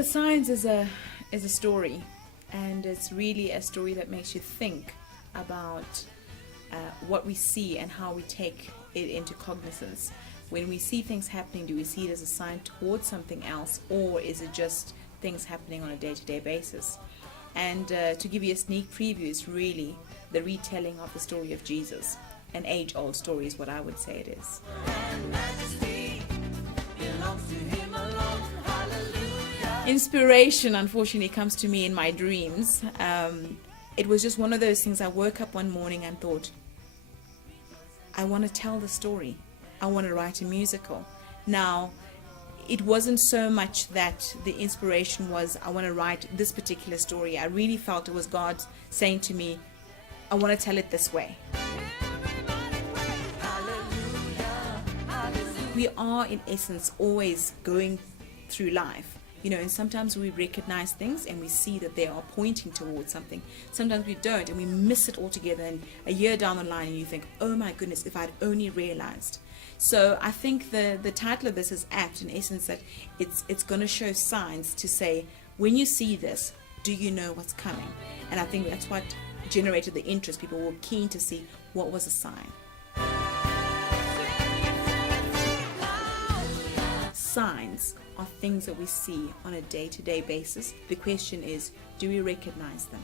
The Signs is a story, and it's really a story that makes you think about what we see and how we take it into cognizance. When we see things happening, do we see it as a sign towards something else, or is it just things happening on a day-to-day basis? And to give you a sneak preview, is really the retelling of the story of Jesus. An age-old story is what I would say it is. Inspiration, unfortunately, comes to me in my dreams. It was just one of those things. I woke up one morning and thought, I want to tell the story. I want to write a musical. Now, it wasn't so much that the inspiration was, I want to write this particular story. I really felt it was God saying to me, I want to tell it this way. We are, in essence, always going through life, and sometimes we recognize things and we see that they are pointing towards something. Sometimes we don't, and we miss it altogether, and a year down the line you think, oh my goodness, if I'd only realized. So I think the title of this is apt, in essence, that it's going to show signs to say, when you see this, do you know what's coming? And I think that's what generated the interest. People were keen to see what was a sign. Signs are things that we see on a day-to-day basis. The question is, do we recognize them?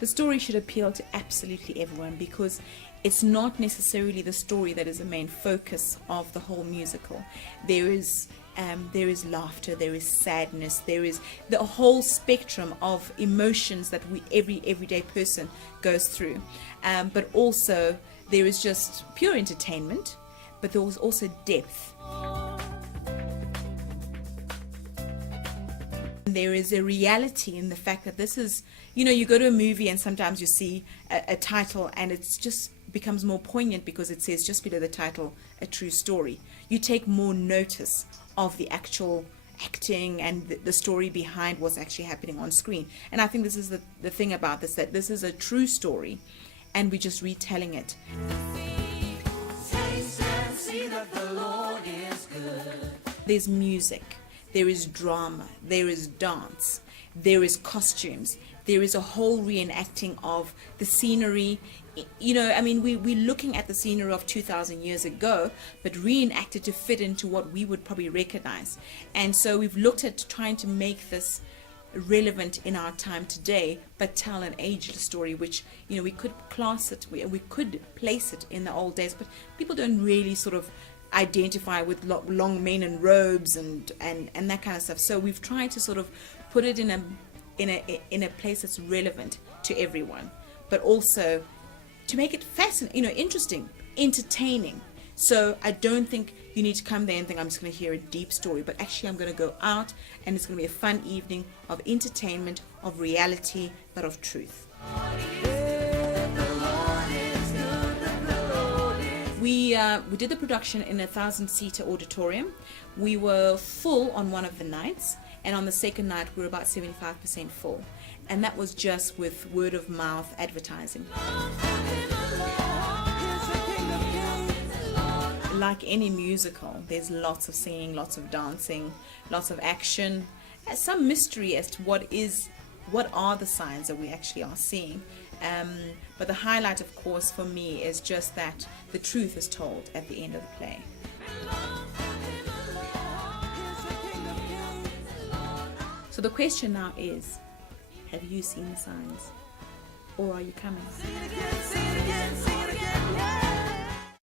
The story should appeal to absolutely everyone, because it's not necessarily the story that is the main focus of the whole musical. There is laughter, there is sadness, there is the whole spectrum of emotions that every everyday person goes through. But also there is just pure entertainment, but there was also depth. There is a reality in the fact that this is, you go to a movie and sometimes you see a title and it's just becomes more poignant because it says just below the title, a true story. You take more notice of the actual acting and the story behind what's actually happening on screen. And I think this is the thing about this, that this is a true story and we're just retelling it. There's music, there is drama, there is dance, there is costumes, there is a whole reenacting of the scenery. We're looking at the scenery of 2,000 years ago, but reenacted to fit into what we would probably recognize. And so we've looked at trying to make this relevant in our time today, but tell an ageless story, which, we could class it, we could place it in the old days, but people don't really sort of identify with long men and robes and that kind of stuff. So we've tried to sort of put it in a place that's relevant to everyone, but also to make it fascinating, interesting, entertaining. So I don't think you need to come there and think I'm just going to hear a deep story, but actually I'm going to go out and it's going to be a fun evening of entertainment, of reality, but of truth. We did the production in a 1,000-seater auditorium. We were full on one of the nights, and on the second night we were about 75% full, and that was just with word of mouth advertising. Like any musical, there's lots of singing, lots of dancing, lots of action, some mystery as to what are the signs that we actually are seeing. But the highlight, of course, for me is just that the truth is told at the end of the play. So the question now is, have you seen the signs? Or are you coming?